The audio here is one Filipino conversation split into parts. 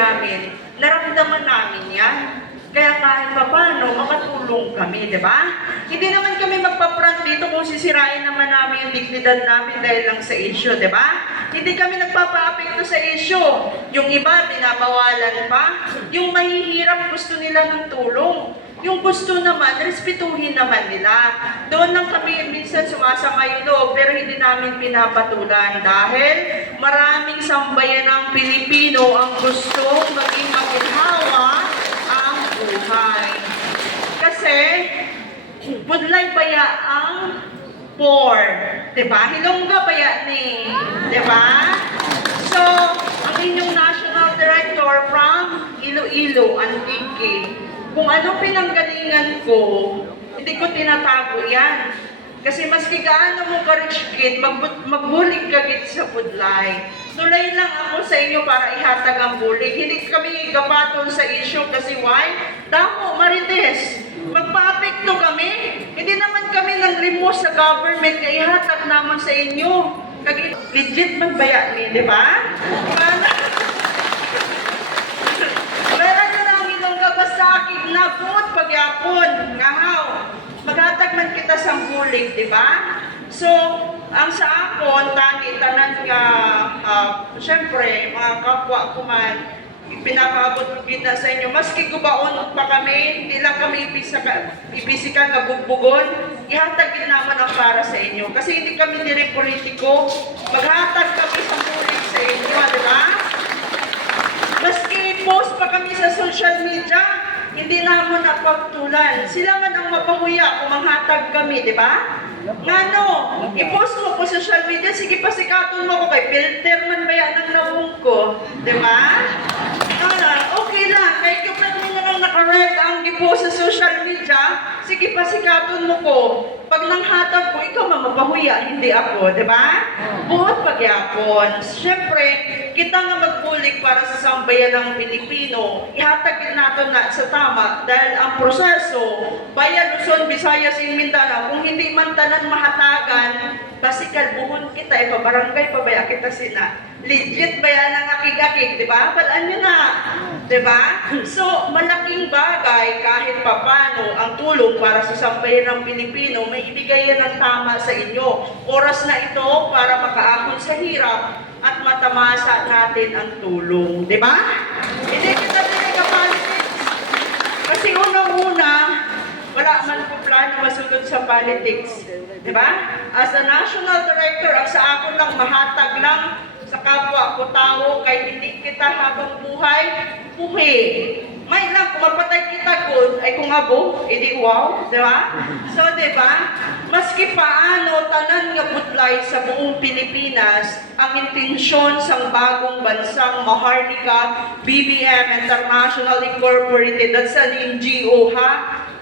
namin, naramdaman namin yan. Kaya kahit pa paano, makatulong kami, di ba? Hindi naman kami magpaprant dito kung sisirain naman namin yung dignidad namin dahil lang sa issue, di ba? Hindi kami nagpapa-apekto sa issue. Yung iba, binabawalan pa. Yung mahihirap, gusto nila ng tulong. Yung gusto naman, respetuhin naman nila. Doon lang kami minsan sumasama yung loob, pero hindi namin pinapatulan dahil maraming sambayan ng Pilipino ang gusto maging maginhawa ang buhay. Kasi, budlay baya ang poor. Diba? Hilongga baya ni. Diba? So, ang inyong National Director from Iloilo, Antique, kung ano pinanggalingan ko, hindi ko tinatago yan. Kasi maski gaano mo ka-rich kid, magbulig ka kid sa budlay. Tulay lang ako sa inyo para ihatag ang bulig. Hindi kami gapatol sa issue kasi why? Damo, marites. Magpa-apekto kami. Hindi naman kami nag-remove sa government na ihatag naman sa inyo. Legit magbaya ni, di ba? Basta kidnapot pagyapon ngahaw maghatag man kita sa bulig, di ba? So ang sa akon tani tanan nga syempre mga kapwa ko man pinapaabot ko kita sa inyo maski gubaon pa kami hindi lang kami ibisikal nga bugbugon ihatag din naman ang para sa inyo kasi hindi kami diri politiko maghatag kami sa bulig sa inyo, di ba? Maski post pa kami sa social media, hindi naman napagtulan. Sila man ang mapahuya kung manghatag kami, di ba? Ngano, i-post mo po sa social media, sige pasikaton mo ko kay filter man ba yan ang naung ko, di ba? Okay lang, kahit yung pwede mo nang naka-red ang i-post sa social media, sige pasikaton mo ko. Pag nanghatag ko, ikaw mamapahuya, hindi ako, di ba? Buot pagyapon. Siyempre, kita nga magbulig para sa sambayan ng Pilipino, ihatag natin na sa tama dahil ang proseso, Bayan, Luzon, Visayas, Mindanao, kung hindi man tanan mahatagan, basikal buhon kita, ipabarangay pabaya kita sina. Legit ba yan ang akig-akig, di ba? Balaan nyo na, di ba? So, malaking bagay kahit papano ang tulong para sa sambayan ng Pilipino, may ibigay yan ng tama sa inyo. Oras na ito para makaahon sa hirap at matamasa natin ang tulong, di ba? Hindi kita pinag-politics. Kasi unang-una, wala man po plano masunod sa politics, di ba? As a national director, ang sa ako lang mahatag lang sa kapwa ko tao, kay hindi kita habang buhay, buhi. May lang, kung mapatay kita good, ay kung abo, edi wow, di ba? So, di ba? Maski paano, tanan nga budlay sa buong Pilipinas, ang intensyon sa bagong bansang Maharlika, BBM International Incorporated, at sa NGO, ha?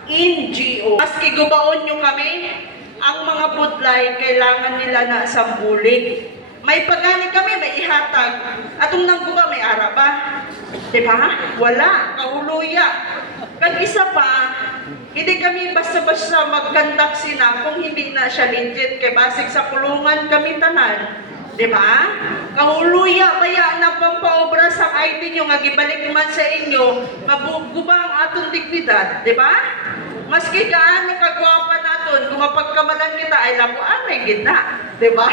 NGO. Maski gubaon nyo kami, ang mga budlay, kailangan nila na sambulig. May pagani kami, may ihatag. Atong nangguba, may araba. Diba? Wala. Kahuluya. Kag isa pa, hindi kami basta-basta magkandak sina kung hindi na siya legit. Kay basig sa kulungan kami tanan. Diba? Kahuluya, kaya na pampaobra sa ID nyo, nga gibalik naman sa inyo, mabuguba ang atong dignidad. Diba? Maski gaano kagwapa naton, kung mapagkamalan kita, ay labuan, may gitna. Diba?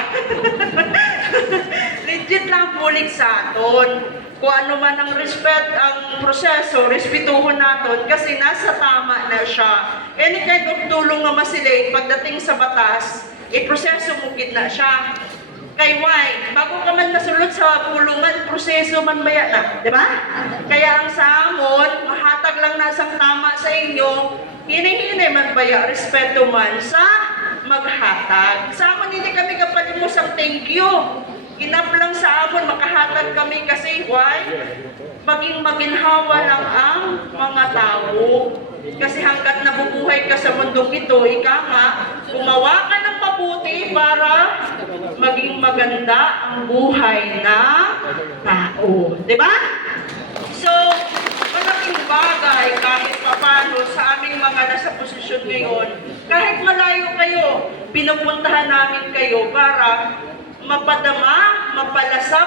Legit lang pulig sa aton. Kung ano man ang ang proseso, respetuhon naton kasi nasa tama na siya. Any kind of tulong nga masilate, pagdating sa batas, proseso mo gitna siya. Kay why? Bago ka man masulot sa pulungan, proseso man baya na. Diba? Kaya ang sa amon, mahatag lang nasang tama sa inyo, hini-hini man baya, respeto man sa maghatag. Sa amon, hindi kami kapalimos ang thank you. Enough lang sa amon, makahatag kami kasi why? Maging maginhawa lang ang mga tao. Kasi hanggat nabubuhay ka sa mundong ito, ika nga, gumawa ka ng mabuti para maging maganda ang buhay ng tao. Diba? So, malaking bagay kahit papano sa aming mga nasa posisyon ngayon, kahit malayo kayo, pinupuntahan namin kayo para mapadama, mapalasap,